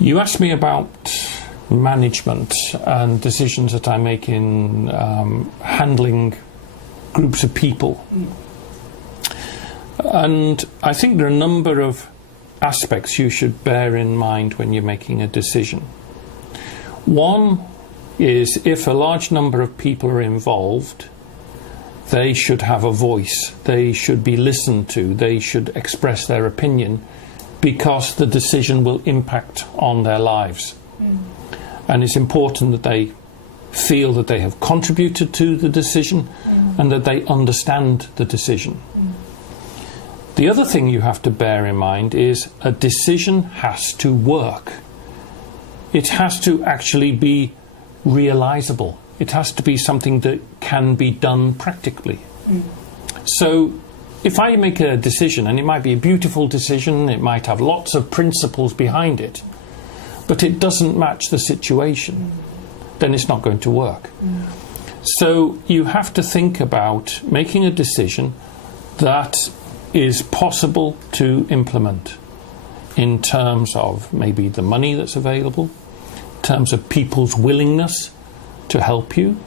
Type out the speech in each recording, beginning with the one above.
You asked me about management and decisions that I make in handling groups of people. And I think there are a number of aspects you should bear in mind when you're making a decision. One is, if a large number of people are involved, they should have a voice, they should be listened to, they should express their opinion, because the decision will impact on their lives. And it's important that they feel that they have contributed to the decision and that they understand the decision. The other thing you have to bear in mind is a decision has to work. It has to actually be realizable. It has to be something that can be done practically. So if I make a decision, and it might be a beautiful decision, it might have lots of principles behind it, but it doesn't match the situation, then it's not going to work. So you have to think about making a decision that is possible to implement in terms of maybe the money that's available, in terms of people's willingness to help you,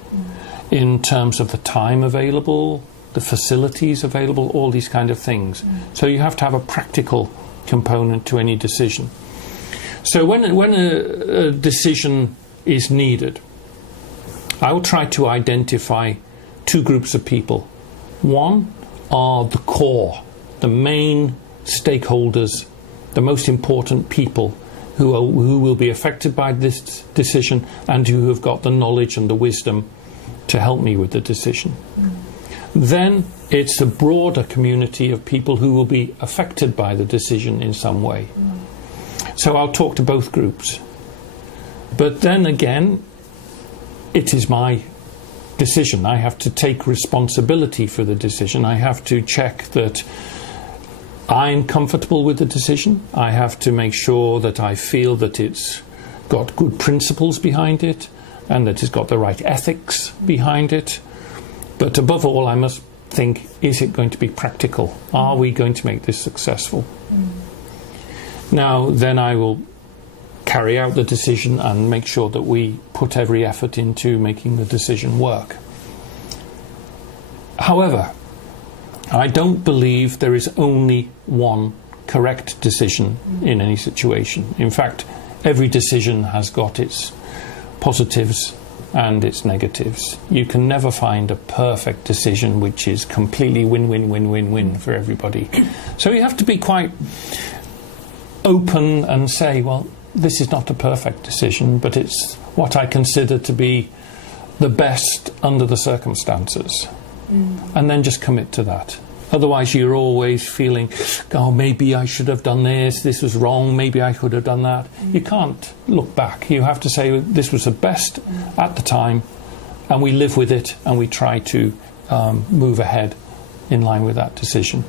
in terms of the time available, the facilities available, all these kind of things. So you have to have a practical component to any decision. So when a decision is needed, I will try to identify two groups of people. One are the core, the main stakeholders, the most important people who will be affected by this decision and who have got the knowledge and the wisdom to help me with the decision. Then it's a broader community of people who will be affected by the decision in some way. So I'll talk to both groups. But then again, it is my decision. I have to take responsibility for the decision. I have to check that I'm comfortable with the decision. I have to make sure that I feel that it's got good principles behind it and that it's got the right ethics behind it. But above all, I must think, is it going to be practical? Are we going to make this successful? Now, then I will carry out the decision and make sure that we put every effort into making the decision work. However, I don't believe there is only one correct decision in any situation. In fact, every decision has got its positives and its negatives. You can never find a perfect decision which is completely win-win-win-win-win for everybody. So you have to be quite open and say, well, this is not a perfect decision, but it's what I consider to be the best under the circumstances. And then just commit to that. Otherwise you're always feeling, oh, maybe I should have done this was wrong, maybe I could have done that. You can't look back. You have to say this was the best at the time, and we live with it and we try to move ahead in line with that decision.